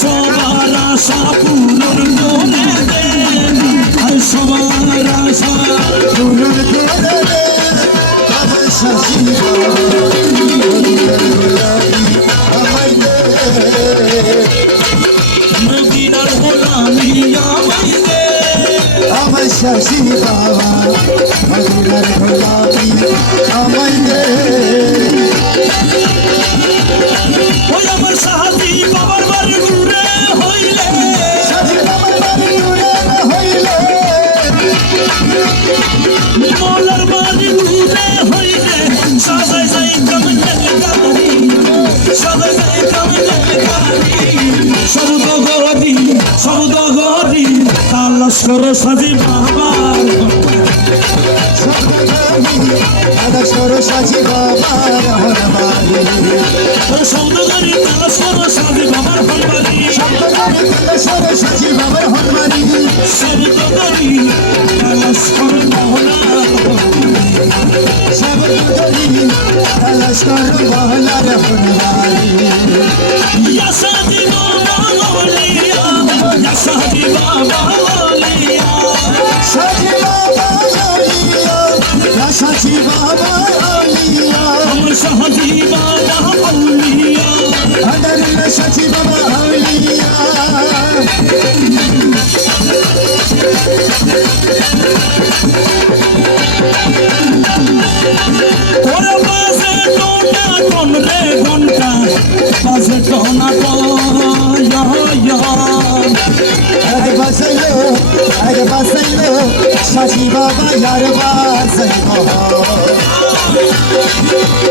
সবার আশা পূরণ করে দে আর সবার আশা পূরণ করে দে আমার শাশি মদিনার গোলামি আমায় শাশি বাবা সাজি বাবার দাদা সরসাজি বাবার শব্দ করে সাজি বাবার সরসাজি বাবার হরবারি শব্দ করে মহলা। দুদরি লস্কর মহলার হরবারি বাবা Alia Amar Sadi Baba Auliya, আদার সাজি বাবা Ora baze tona ton re gonta, baze tona ton ya ya. বাসাইলো আগে বাসাইলো সাজি বাবা ইয়ার বাসাইলো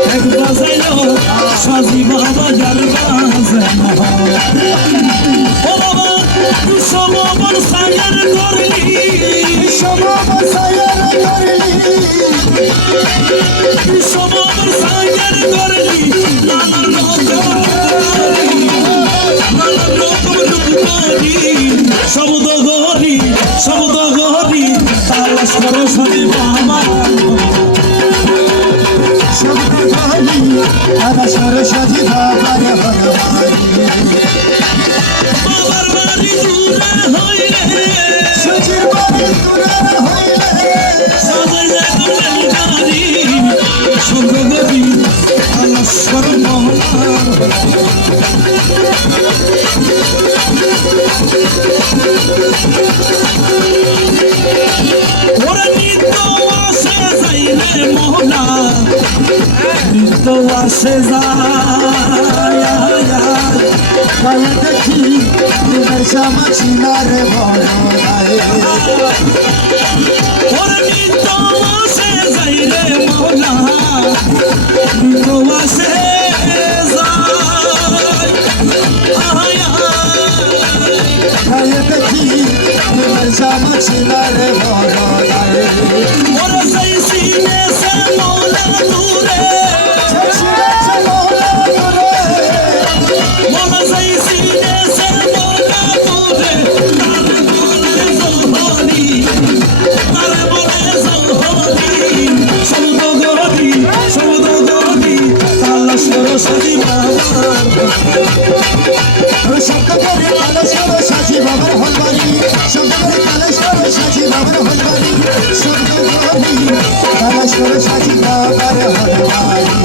এক বাজাইলো সাজি বাবা যার বাজানো ও বাবা সব আমার করলি সব বাসাইয়ার করলি সব আমার করলি নানান রকম নানান রকম রূপী শব্দ গহরি শব্দ সাজি বাবা সব গালি আদা সরসাজি বাবার বাবার বাড়ি দূরে হইলে সজির বাড়ি তুলে হইলে সাজাই যায় করলেন গাড়ি সঙ্গ দেবী যাইলে মহলা নিত্য আসে যায় দেখি তোমার শ্যামা ছিলার বড় গায়ে ওরা নিত্য আসে আসে শ্যামা ছিলার বড় করে কালেশ্বর সাজি বাবার হলবারি শব্দ করে কালেশ্বর সাজি বাবার হলবারি শব্দ করি কালেশ্বর সাজি বাবার হলবারি